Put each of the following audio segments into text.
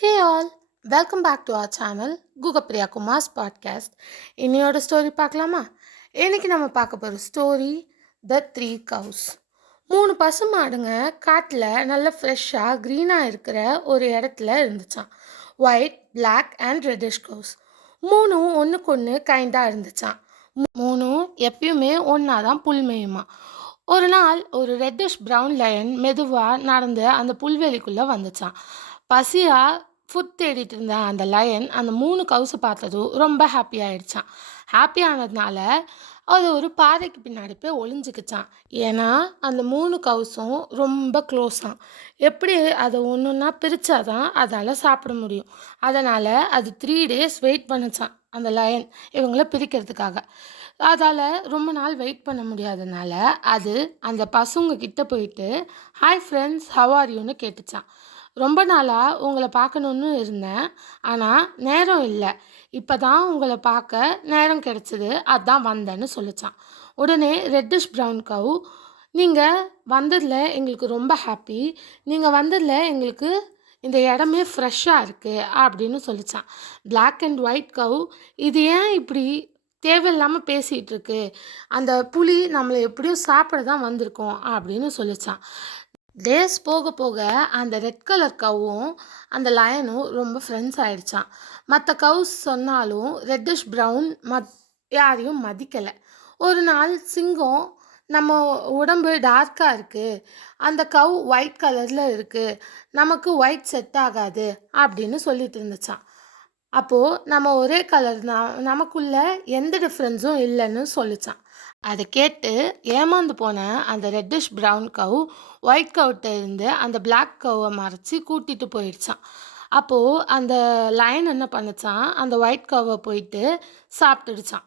Hey all, welcome back to our channel Gugapriya Kumar's podcast. இன்னையோட story பார்க்கலாமா? இன்னைக்கு நம்ம பார்க்க போகிற ஸ்டோரி த த்ரீ கவுஸ். 3 பசு மாடுங்க காட்டில் நல்ல ஃப்ரெஷ்ஷாக க்ரீனாக இருக்கிற ஒரு இடத்துல இருந்துச்சான். White, black and reddish cows. மூணும் ஒன்றுக்கு ஒன்று கைண்டாக இருந்துச்சான். மூணும் எப்பயுமே ஒன்றா தான் புல் மேயுமா. ஒரு நாள் ஒரு ரெட்டிஷ் ப்ரௌன் லயன் மெதுவாக நடந்து அந்த புல்வெளிக்குள்ளே வந்துச்சான். பசியாக ஃபுட் தேடிட்டு இருந்த அந்த லயன் அந்த 3 கவுஸை பார்த்ததும் ரொம்ப ஹாப்பி ஆயிடுச்சான். ஹாப்பி ஆனதுனால அது ஒரு பாறைக்கு பின்னாடி போய் ஒளிஞ்சிக்கிச்சான். ஏன்னா அந்த 3 கவுஸும் ரொம்ப க்ளோஸாம். எப்படி அதை ஒன்று ஒன்றா பிரித்தாதான் அதால் சாப்பிட முடியும். அதனால் அது 3 days வெயிட் பண்ணுச்சான் அந்த லயன் இவங்கள பிரிக்கிறதுக்காக. அதால் ரொம்ப நாள் வெயிட் பண்ண முடியாதனால அது அந்த பசுங்க கிட்ட போயிட்டு ஹாய் ஃப்ரெண்ட்ஸ் ஹவ் ஆர் யூன்னு கேட்டுச்சான். ரொம்ப நாளாக உங்களை பார்க்கணுன்னு இருந்தேன், ஆனால் நேரம் இல்லை. இப்போ தான் உங்களை பார்க்க நேரம் கிடச்சிது, அதான் வந்தேன்னு சொல்லிச்சான். உடனே ரெட்டிஷ் ப்ரௌன் கவ், நீங்கள் வந்ததில் எங்களுக்கு ரொம்ப ஹாப்பி. நீங்கள் வந்ததில் எங்களுக்கு இந்த இடமே ஃப்ரெஷ்ஷாக இருக்குது அப்படின்னு சொல்லிச்சான். பிளாக் அண்ட் ஒயிட் கவ், இது ஏன் இப்படி தேவையில்லாமல் பேசிகிட்டு இருக்கு? அந்த புலி நம்மளை எப்படியும் சாப்பிட தான் வந்திருக்கோம் அப்படின்னு சொல்லிச்சான். டேஸ் போக போக அந்த ரெட் கலர் கவ்வும் அந்த லயனும் ரொம்ப ஃப்ரெண்ட்ஸ் ஆயிடுச்சான். மற்ற கவ்ஸ் சொன்னாலும் ரெட்டிஷ் ப்ரௌன் யாரையும் மதிக்கலை. ஒரு நாள் சிங்கம், நம்ம உடம்பு டார்க்காக இருக்குது, அந்த கவ் ஒயிட் கலரில் இருக்குது, நமக்கு ஒயிட் செட் ஆகாது அப்படின்னு சொல்லிட்டு இருந்துச்சான். அப்போது நம்ம ஒரே கலர் தான், நமக்குள்ள எந்த டிஃப்ரென்ஸும் இல்லைன்னு சொல்லிச்சான். அதை கேட்டு ஏமாந்து போன அந்த ரெட்டிஷ் ப்ரௌன் கவ் ஒயிட் கவ்ட்ட இருந்து அந்த பிளாக் கவ்வை மறைச்சி கூட்டிகிட்டு போயிடுச்சான். அப்போது அந்த லயன் என்ன பண்ணுச்சான், அந்த ஒயிட் கவ்வை போயிட்டு சாப்பிட்டுடுச்சான்.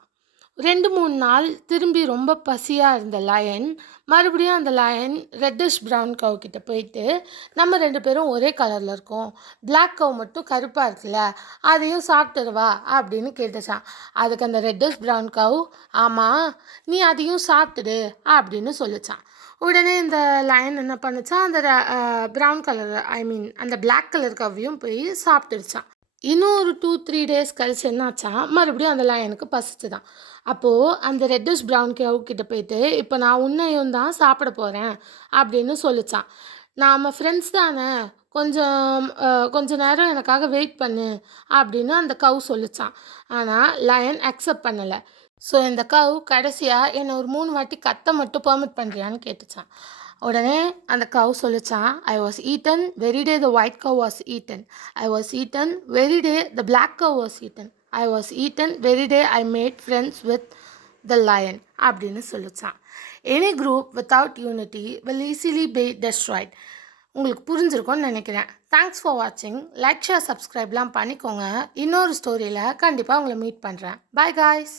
2-3 நாள் திரும்பி ரொம்ப பசியாக இருந்த லயன் மறுபடியும் அந்த லயன் ரெட்டிஷ் ப்ரௌன் கவ் கிட்ட போயிட்டு, நம்ம 2 பேரும் ஒரே கலரில் இருக்கோம், பிளாக் கவ் மட்டும் கருப்பாக இருக்குல்ல, அதையும் சாப்பிட்டுருவா அப்படின்னு கேட்டுச்சான். அதுக்கு அந்த ரெட்டிஷ் ப்ரௌன் கவ், ஆமாம் நீ அதையும் சாப்பிட்டுடு அப்படின்னு சொல்லிச்சான். உடனே இந்த லயன் என்ன பண்ணுச்சான், அந்த ப்ரௌன் கலர் அந்த பிளாக் கலர் கவ்வையும் போய் சாப்பிட்டுடுச்சான். இன்னும் ஒரு 2-3 days கழிச்சு என்னாச்சான், மறுபடியும் அந்த லயனுக்கு பசிச்சுதான். அப்போது அந்த ரெட்டிஷ் ப்ரௌன் கவ் கிட்ட போயிட்டு, இப்போ நான் உன்னையும் தான் சாப்பிட போகிறேன் அப்படின்னு சொல்லிச்சான். நாம் ஃப்ரெண்ட்ஸ் தானே, கொஞ்ச நேரம் எனக்காக வெயிட் பண்ணு அப்படின்னு அந்த கவ் சொல்லிச்சான். ஆனால் லயன் அக்செப்ட் பண்ணலை. ஸோ இந்த கவ் கடைசியாக என்னை ஒரு 3 வாட்டி கத்த மட்டும் பெர்மிட் பண்ணுறியான்னு கேட்டுச்சான். உடனே அந்த கவ் சொல்லிச்சான், I was eaten every day the white cow was eaten, I was eaten every day the black cow was eaten, I was eaten every day I made friends with the lion அப்படின்னு சொல்லிச்சான். Any group without unity will easily be destroyed. உங்களுக்கு புரிஞ்சிருக்கும்னு நினைக்கிறேன். Thanks for வாட்சிங். Like, share, சப்ஸ்கிரைப்லாம் பண்ணிக்கோங்க. இன்னொரு ஸ்டோரியில் கண்டிப்பாக உங்களை மீட் பண்ணுறேன். Bye guys.